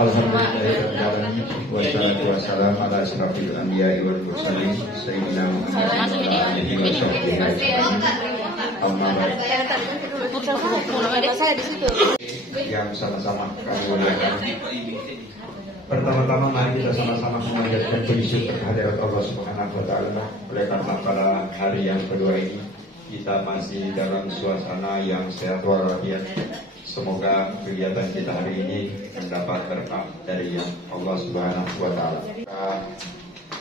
Alhamdulillahirobbilalamin wassalatu wassalamu ala asyrofil anbiya'i wal mursalin sayyidina Muhammad wa ala alihi wa sahbihi ajmain. Amma ba'd. Yang sama-sama kami muliakan. Pertama-tama mari kita sama-sama memanjatkan puji kehadirat Allah Subhanahu wa taala. Oleh karena pada hari yang kedua ini kita masih dalam suasana yang sehat walafiat. Semoga kegiatan kita hari ini mendapat berkah dari yang Allah Subhanahu wa taala.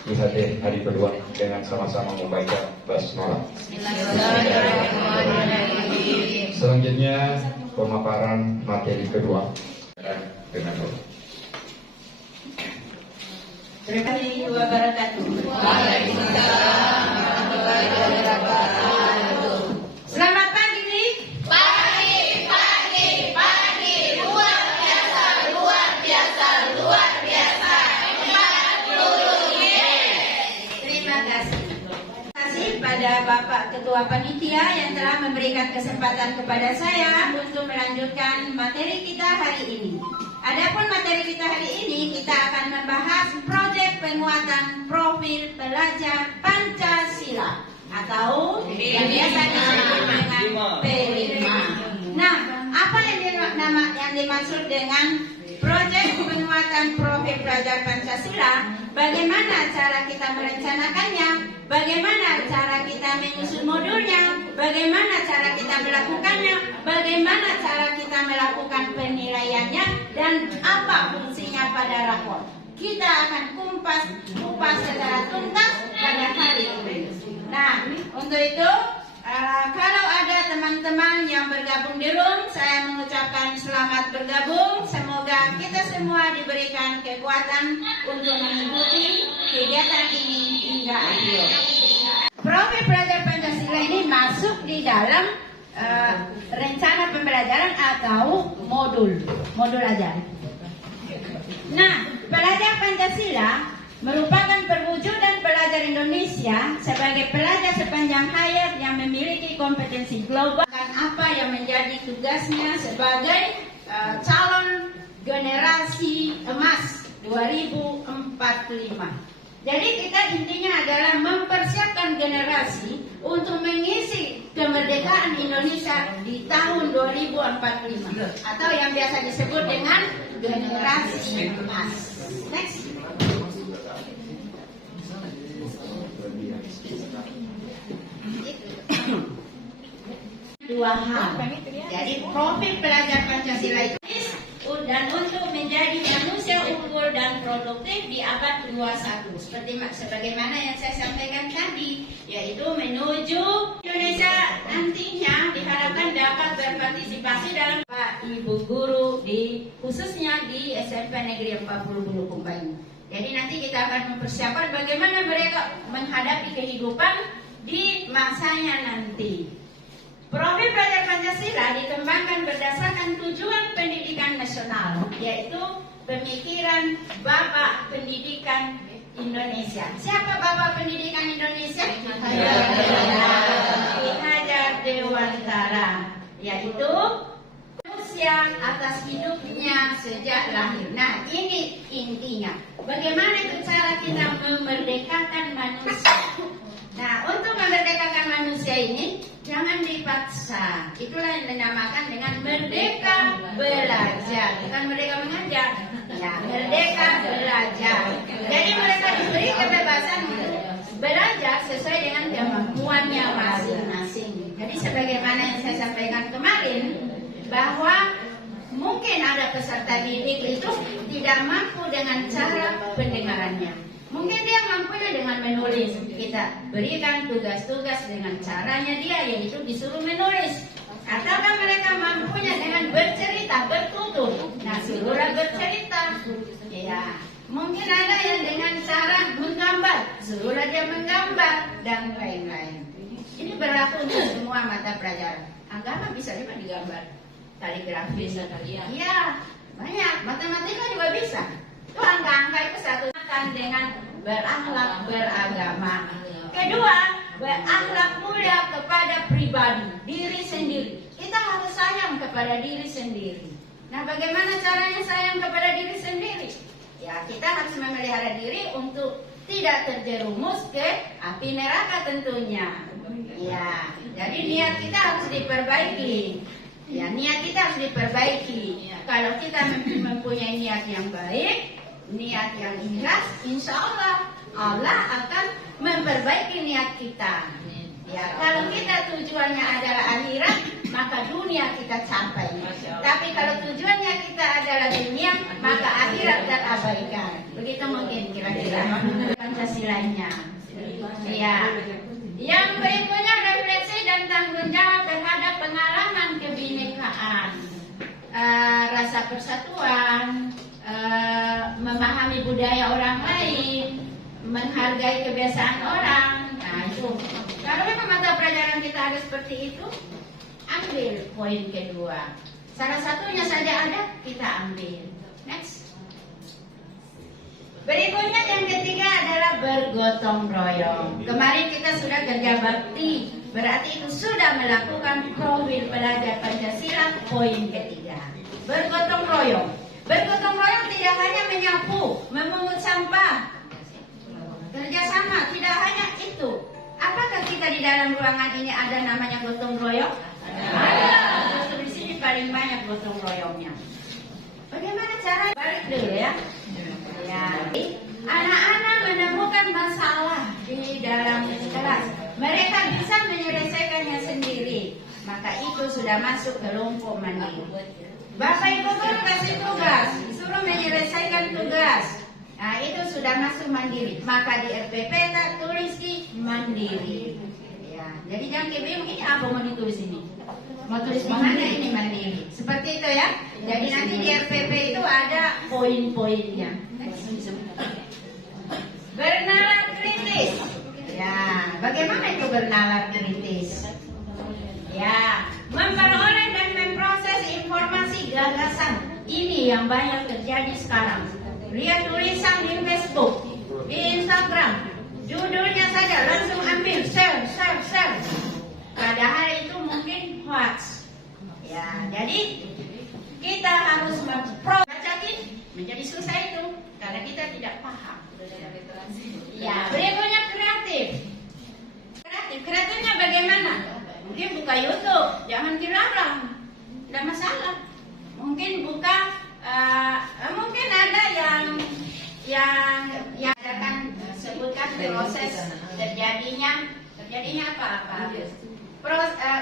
Lihat hari kedua dengan sama-sama membaca basmalah. Selanjutnya pemaparan materi kedua dengan Allah. Terima kasih wabarakatuh. Waalaikumsalam warahmatullahi wabarakatuh. Selamat pagi, Dik. Pagi. Luar biasa. 40 Terima kasih. Terima kasih pada Bapak Ketua Panitia yang telah memberikan kesempatan kepada saya untuk melanjutkan materi kita hari ini. Adapun materi kita hari ini, kita akan membahas proyek penguatan profil pelajar Pancasila atau yang biasa disebut dengan P5. Nah, apa yang dimaksud dengan proyek penguatan profil pelajar Pancasila? Bagaimana cara kita merencanakannya? Bagaimana cara kita menyusun modulnya? Bagaimana cara kita melakukannya? Bagaimana cara kita melakukan penilaiannya? Dan apa fungsinya pada rapor? Kita akan kupas secara tuntas pada hari ini. Nah, untuk itu kalau ada teman-teman yang bergabung di room, saya mengucapkan selamat bergabung. Semoga kita semua diberikan kekuatan untuk mengikuti kegiatan ini hingga akhir. Profil pelajar Pancasila ini masuk di dalam rencana pembelajaran atau modul ajar. Nah, pelajar Pancasila merupakan perwujudan pelajar Indonesia sebagai pelajar sepanjang hayat yang memiliki kompetensi global dan apa yang menjadi tugasnya sebagai calon generasi emas 2045. Jadi kita intinya adalah mempersiapkan generasi untuk mengisi kemerdekaan Indonesia di tahun 2045 atau yang biasa disebut dengan generasi emas. Next. Dua hal. Jadi profil pelajar Pancasila itu dan untuk menjadi manusia unggul dan produktif di abad 21 sebagaimana yang saya sampaikan tadi, yaitu menuju Indonesia nantinya diharapkan dapat berpartisipasi dalam Pak Ibu guru khususnya di SMP Negeri 40 Bulukumba ini. Jadi nanti kita akan mempersiapkan bagaimana mereka menghadapi kehidupan di masanya nanti. Profil pelajar Pancasila dikembangkan berdasarkan tujuan pendidikan nasional, yaitu pemikiran Bapak Pendidikan Indonesia. Siapa Bapak Pendidikan Indonesia? Ki Hajar Dewantara, yaitu manusia atas hidupnya sejak lahir. Nah, ini intinya. Bagaimana itu cara kita memerdekakan manusia? Nah, untuk memerdekakan manusia ini jangan dipaksa. Itulah yang dinamakan dengan merdeka belajar. Bukan merdeka mengajar. Ya, merdeka belajar. Jadi mereka diberi kebebasan belajar sesuai dengan kemampuannya masing-masing. Jadi sebagaimana yang saya sampaikan kemarin, bahwa mungkin ada peserta didik itu tidak mampu dengan cara pendengarannya. Mungkin dia mampunya dengan menulis. Kita berikan tugas-tugas dengan caranya dia, yaitu disuruh menulis. Ataukah mereka mampunya dengan bercerita, bertutur. Nah, suruhlah bercerita. Ya, mungkin ada yang dengan cara menggambar. Suruhlah dia menggambar dan lain-lain. Ini berlaku untuk semua mata pelajaran. Agama bisa juga digambar. Kaligrafi bisa kalian. Iya, banyak. Matematika juga bisa. Itu angka-angka itu satu dengan berakhlak beragama. Kedua, berakhlak mulia kepada pribadi, diri sendiri. Kita harus sayang kepada diri sendiri. Nah, bagaimana caranya sayang kepada diri sendiri? Ya, kita harus memelihara diri untuk tidak terjerumus ke api neraka tentunya. Ya, jadi niat kita harus diperbaiki. Ya, niat kita harus diperbaiki. Kalau kita mempunyai niat yang baik, niat yang ikhlas, insya Allah Allah akan memperbaiki niat kita. Ya, kalau kita tujuannya adalah akhirat, maka dunia kita capai. Tapi kalau tujuannya kita adalah dunia, maka akhirat terabaikan. Begitu mungkin kira-kira Pancasilanya. Ya. Yang berikutnya refleksi dan tanggung jawab terhadap pengalaman kebinekaan, rasa persatuan, memahami budaya orang lain, menghargai kebiasaan orang. Nah, itu. Kalau memang mata pelajaran kita ada seperti itu, ambil poin kedua. Salah satunya saja ada, kita ambil. Next. Berikutnya yang ketiga adalah bergotong royong. Kemarin kita sudah kerja bakti, berarti itu sudah melakukan profil pelajar Pancasila poin ketiga. Bergotong royong. Bergotong royong tidak hanya menyapu, memungut sampah, kerjasama, tidak hanya itu. Apakah kita di dalam ruangan ini ada namanya gotong royong? Ada. Justru di sini paling banyak gotong royongnya. Bagaimana cara? Balik dulu ya. Ya. Anak-anak menemukan masalah di dalam kelas. Mereka bisa menyelesaikannya sendiri. Maka itu sudah masuk kelompok mandiri. Bapak Ibu guru kasih tugas, suruh menyelesaikan tugas. Nah, itu sudah masuk mandiri. Maka di RPP tak tulis di mandiri. Ya, jadi jangan kebingung ini apa mau ditulis ini. Mau tulis di mana ini mandiri. Seperti itu ya. Jadi nanti di RPP itu ada poin-poinnya. Bernalar kritis. Ya, bagaimana itu bernalar kritis? Ya, memperoleh dan memproses informasi gagasan. Ini yang banyak terjadi sekarang. Lihat tulisan di Facebook, di Instagram, judulnya saja langsung ambil, share. Padahal itu mungkin hoax. Ya, jadi kita harus memprocakin menjadi susah itu karena kita tidak paham. Ya, berikutnya kreatif. Kreatifnya bagaimana? Mungkin buka YouTube, jangan dilarang, tidak masalah. Mungkin buka, mungkin ada yang akan sebutkan proses terjadinya apa?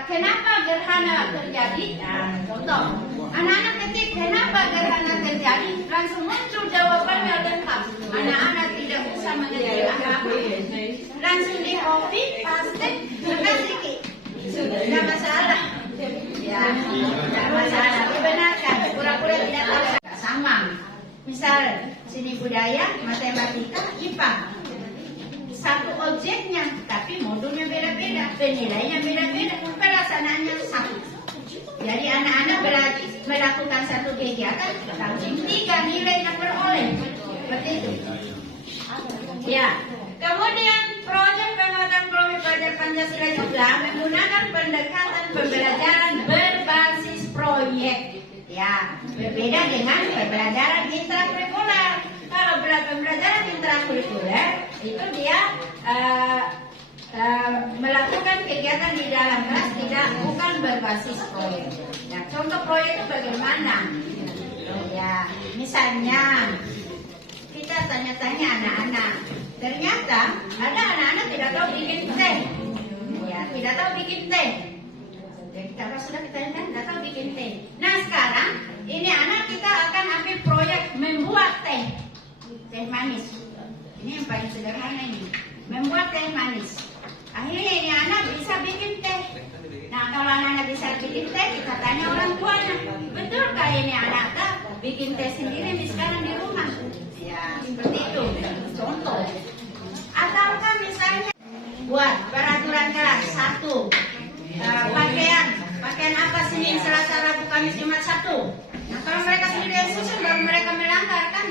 Kenapa gerhana terjadi? Nah, contoh, anak-anak ketik kenapa gerhana terjadi, langsung muncul jawabannya lengkap. Anak-anak tidak usah mengerti apa-apa, langsung di copy paste, kasih tidak masalah. Ya, tidak masalah. Dibenarkan, pura-pura tidak tahu. Sama, misal seni budaya, matematika, IPA. Satu objeknya, tapi modulnya beda-beda, penilaiannya beda-beda, pelaksanaannya sama. Jadi anak-anak melakukan satu kegiatan, langsung 3 nilainya peroleh. Seperti itu. Ya. Kemudian proyek penguatan profil pelajar Pancasila juga menggunakan pendekatan pembelajaran berbasis proyek. Ya, berbeda dengan pembelajaran intrakurikuler. Kalau pembelajaran intrakurikuler itu dia melakukan kegiatan di dalam kelas, bukan berbasis proyek. Nah, contoh proyek itu bagaimana? Ya, misalnya kita tanya-tanya anak-anak. Ternyata ada anak-anak tidak tahu bikin teh. Ya, tidak tahu bikin teh. Jadi kalau sudah kita tidak tahu bikin teh. Nah, sekarang ini anak kita akan ambil proyek membuat teh manis. Ini yang paling sederhana ini. Membuat teh manis. Akhirnya ini anak bisa bikin teh. Nah, kalau anak-anak bisa bikin teh, kita tanya orang tuanya, betulkah ini anak bikin teh sendiri sekarang di rumah? Ya, seperti itu. Contoh. Ataukah misalnya buat peraturan kelas 1, pakaian apa Senin, Selasa, Rabu, Kamis, Jumat, Sabtu. Nah, kalau mereka sendiri yang susun, baru mereka melanggar kan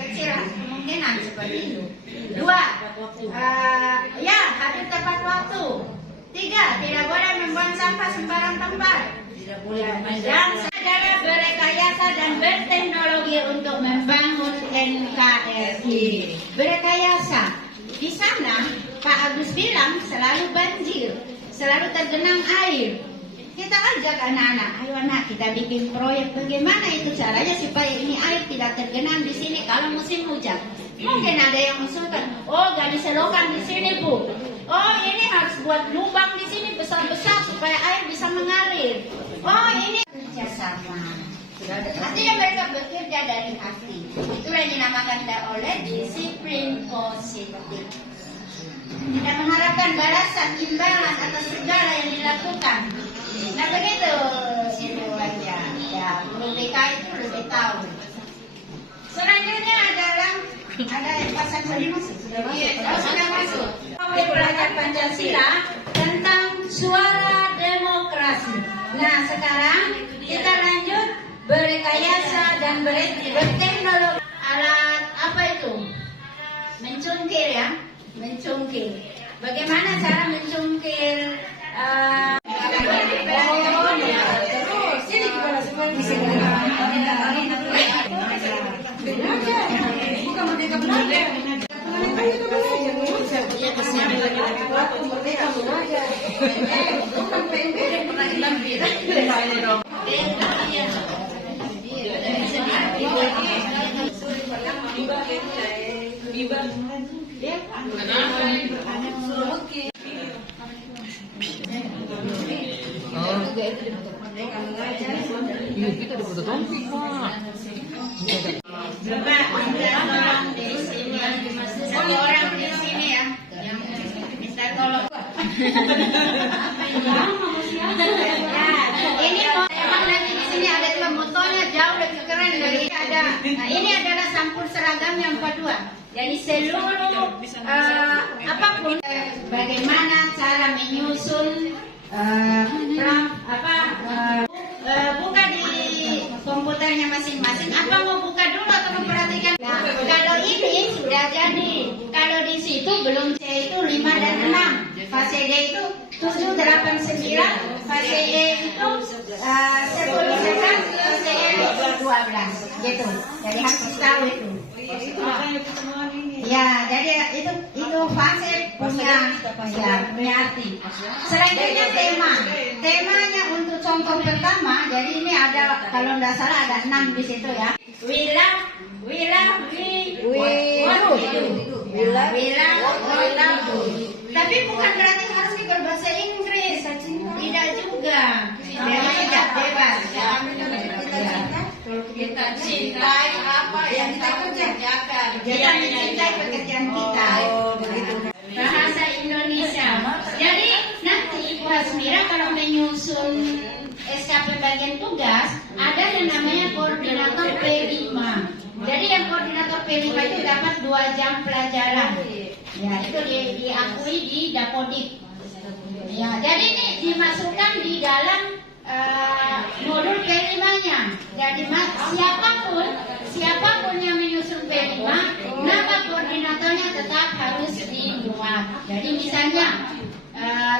kecil kemungkinan seperti itu. 2, ya hadir tepat waktu. 3, tidak boleh membuang sampah sembarang tempat. Tidak boleh. Dan adalah berekayasa dan berteknologi untuk membangun NKRI. Berrekayasa. Di sana Pak Agus bilang selalu banjir, selalu tergenang air. Kita ajak anak-anak, ayo anak kita bikin proyek bagaimana itu caranya supaya ini air tidak tergenang di sini kalau musim hujan. Mungkin ada yang mengusulkan, oh gali selokan di sini Bu. Oh ini harus buat lubang di sini besar-besar supaya air bisa mengalir. Oh ini kerjasama. Artinya mereka bekerja dari hati. Itulah yang dinamakan oleh disiplin positif. Tidak mengharapkan balasan imbalan atas segala yang dilakukan. Nah begitu itu aja. Ya, guru BK itu lebih tahu. Selanjutnya adalah ada pasal tadi masuk. Sudah masuk. Belajar Pancasila tentang suara demokrasi. Nah sekarang kita lanjut berrekayasa dan berteknologi. Alat apa itu? Mencungkil ya, mencungkil. Bagaimana cara mencungkil? Satu orang di sini ya yang minta tolong. Ini emang nanti di sini ada dua motonya jauh lebih keren dari ada. Nah ini adalah sampul seragam yang kedua. Jadi seluruh apapun bagaimana cara menyusun buka di komputernya masing-masing. Apa mau buka dulu atau memperhatikan? Nah, kalau ini sudah jadi. Kalau di situ belum C itu 5 dan 6. Fase D itu 7, 8, 9. Fase E itu 10 sekarang. Fase E itu 12. Gitu. Jadi harus tahu itu. Ya, jadi itu fase punya arti. Selanjutnya tema. Temanya untuk contoh pertama, jadi ini ada kalau tidak salah ada 6 di situ ya. We love you. Tapi bukan berarti harus berbahasa Inggris. Tidak juga. Tidak bebas. Kita cintai apa yang kita kerjakan. Kita mencintai pekerjaan kita. Bahasa Indonesia. Jadi nanti Ibu Hasmira kalau menyusun SK pembagian tugas ada yang namanya koordinator P5. Jadi yang koordinator P5 itu dapat 2 jam pelajaran. Ya itu diakui di Dapodik. Ya jadi ini dimasukkan di dalam modul P5-nya. Jadi siapapun yang menyusun P5, nama koordinatornya tetap harus dimuat. Jadi misalnya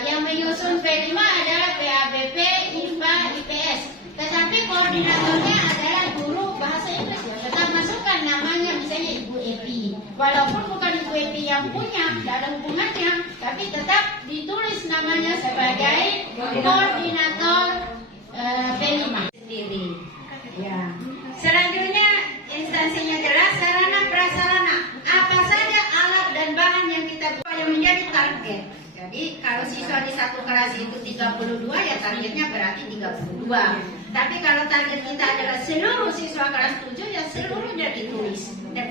yang menyusun P5 adalah PABP, IPA, IPS. Tetapi koordinatornya adalah guru bahasa Inggris. Ya, tetap masukkan namanya misalnya Ibu Epi. Walaupun bukan Ibu Epi yang punya, tidak ada hubungannya, tapi tetap ditulis namanya sebagai koordinator P5 sendiri. Ya. Selanjutnya instansinya jelas sarana prasarana. Apa saja alat dan bahan yang kita buat yang menjadi target. Jadi kalau siswa di satu kelas itu 32 ya targetnya berarti 32. Tapi kalau target kita adalah seluruh siswa kelas 7 ya seluruhnya ditulis.